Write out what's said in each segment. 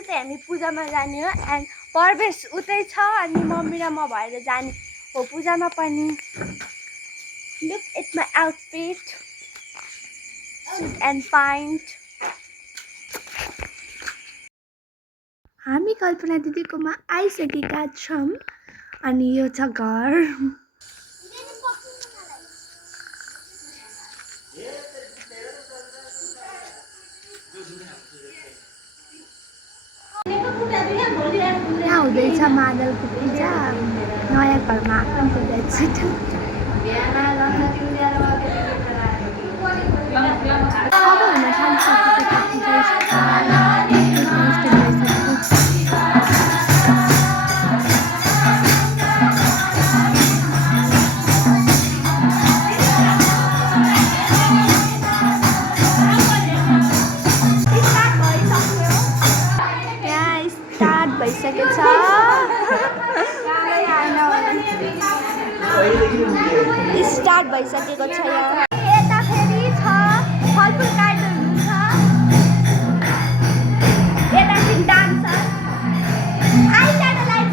चाहिँ हामी पूजामा जाने हो एन्ड परवेश उतै छ अनि मम्मी र म भएर जाने हो पूजामा पनि। Look at my outfit suit and pant. हामी कल्पना दिदीकोमा आइसकेका छौँ अनि यो छ घर। यहाँ हुँदैछ मादलको पूजा नयाँ घरमा आएको हुँदैछ। अब हुन भइसकेको छ। स्टार्ट भइसकेको छ यहाँ। यता फेरि छ फलफुल काट्नु हुन्छ। यता फेरि डान्स छ। आइस्याडोलाई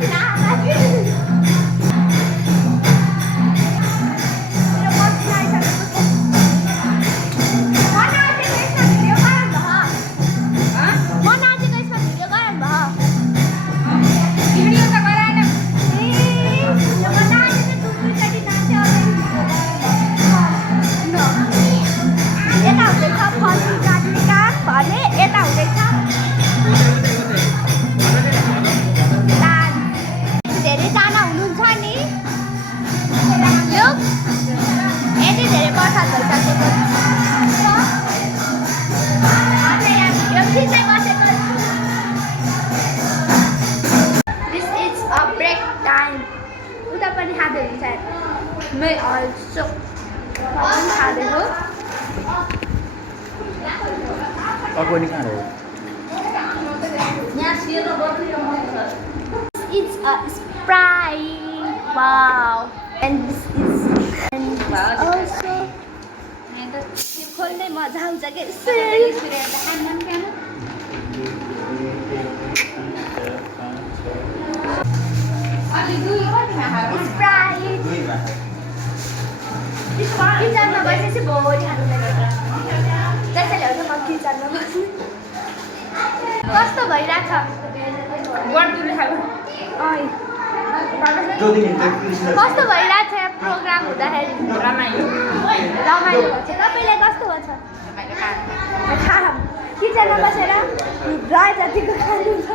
चाहिँ मैं also खाँदै हो। Aku ini kan It's a Sprite. Wow. And this is also खोल्ने मजा आउँछ के किचनमा बसेपछि भोलि खानु त्यसैले हुन्छ म किचनमा बस्नु। कस्तो भइरहेछ कस्तो भइरहेछ प्रोग्राम हुँदाखेरि? रमाइलो भएको छ। तपाईँलाई कस्तो भएको छ? किचनमा बसेर रह जतिको खानु छ।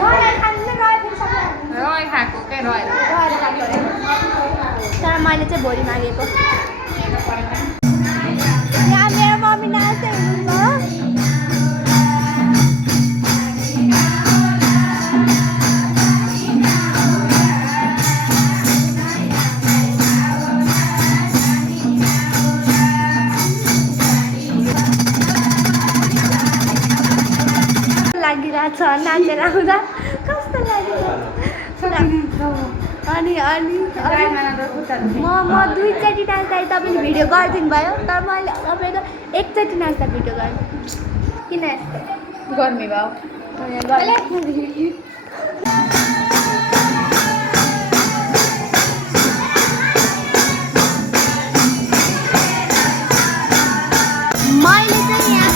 मलाई खानु चाहिँ रह फेरि सक्नु रह खाएको के रहेर खाएको अरे। तर मैले चाहिँ भोलि मागेको। यहाँ मेरो मम्मी नाच्दै हुनुहुन्छ। लागिरहेछ नाचेर आउँदा कस्तो लागिरहेछ। अनि म दुईचोटि नाच्दा तपाईँले भिडियो गरिदिनु भयो तर मैले तपाईँको एकचोटि नाच्दा भिडियो गर्नु किन यस्तो गर्मी भयो? मैले चाहिँ यहाँ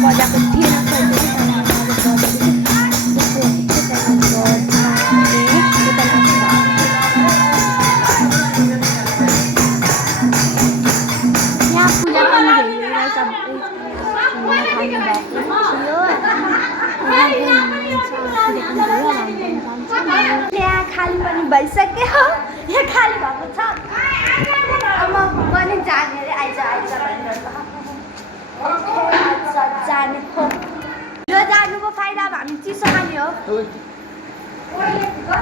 बजाएको थिएन। यहाँ खाली पनि भइसक्यो। यहाँ खाली भएको छ। अब म पनि जाने अरे आइज जाने हो। यो जानुको फाइदा अब हामी चिसो खाने हो।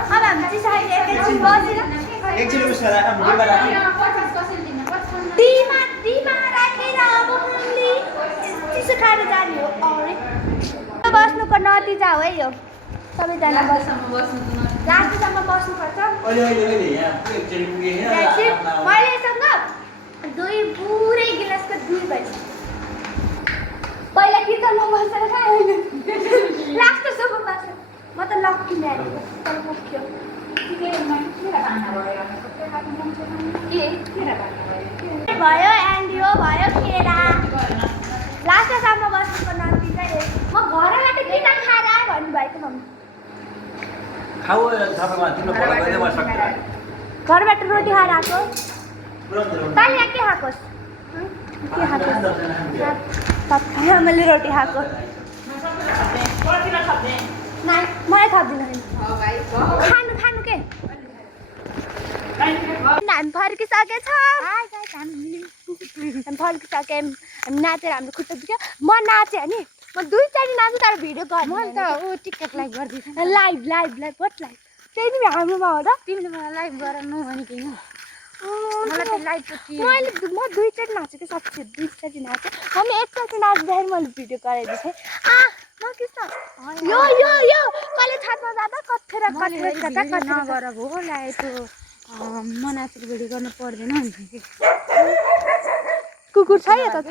अब हामी चिसो खाने एकैछिन बसेर टीमा राखेर अब हामीले चिसो खाएर जाने हो। अरे बस्नुको नतिजा हो है यो। सबैजना रातिसम्म बस्नुपर्छ। मैलेसँग दुई पुरै गिलासको दुई भइसक्यो। पहिला किचनमा बसेर खाएँ लास्टसम्म बसेँ म त लक्की म्यान तर मुख्य भयो एन्ड यो भयो केरा लास्टसम्म बसेको नतिजा म घरबाट किन खाएर आएँ भन्नुभएको मम्मी खाऊ तपाईँमा तिम्रो भला गइदियो म सक्दिनँ घरबाट रोटी खाएर आएको तैँले के खाएकोस् के खाएकोस् भात खाएँ मैले रोटी खाएको नाइ मलाई थप्दिनँ खानु खानु के हामी फर्किसकेछौँ हामी फर्किसक्यौँ हामी नाचेर हाम्रो खुट्टा दुख्यो म नाचेँ नि म दुईचोटि नाच्छु तर भिडियो गर्नु म त टिकटक लाइभ गर्दैछु live live live what live त्यही नि हाम्रोमा हो र तिमीले मलाई लाइभ गराउनु भनेको होइन मलाई त लाइभ म दुईचोटि नाचेँ कि साँच्चै दुईचोटि नाचेँ मम्मी एकचोटि नाच्दाखेरि मैले भिडियो गराइदिएको थिएँ नकिस् यो यो यो कहिले छातमा जाँदा कथेर नगर हो ल्याए त्यो म नाचेको भिडियो गर्नु पर्दैन भन्छ कि कुकुर छ यता त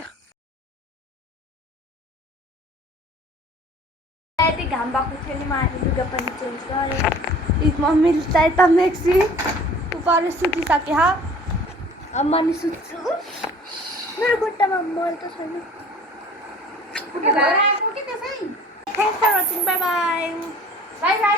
यति घाम भएको थियो नि मैले लुगा पनि चेन्ज गरेँ मम्मीले चाहिँ त मेक्सी उपर सुतिसके अब म नि सुत्छु मेरो खुट्टामा मल त छैन thanks for watching bye by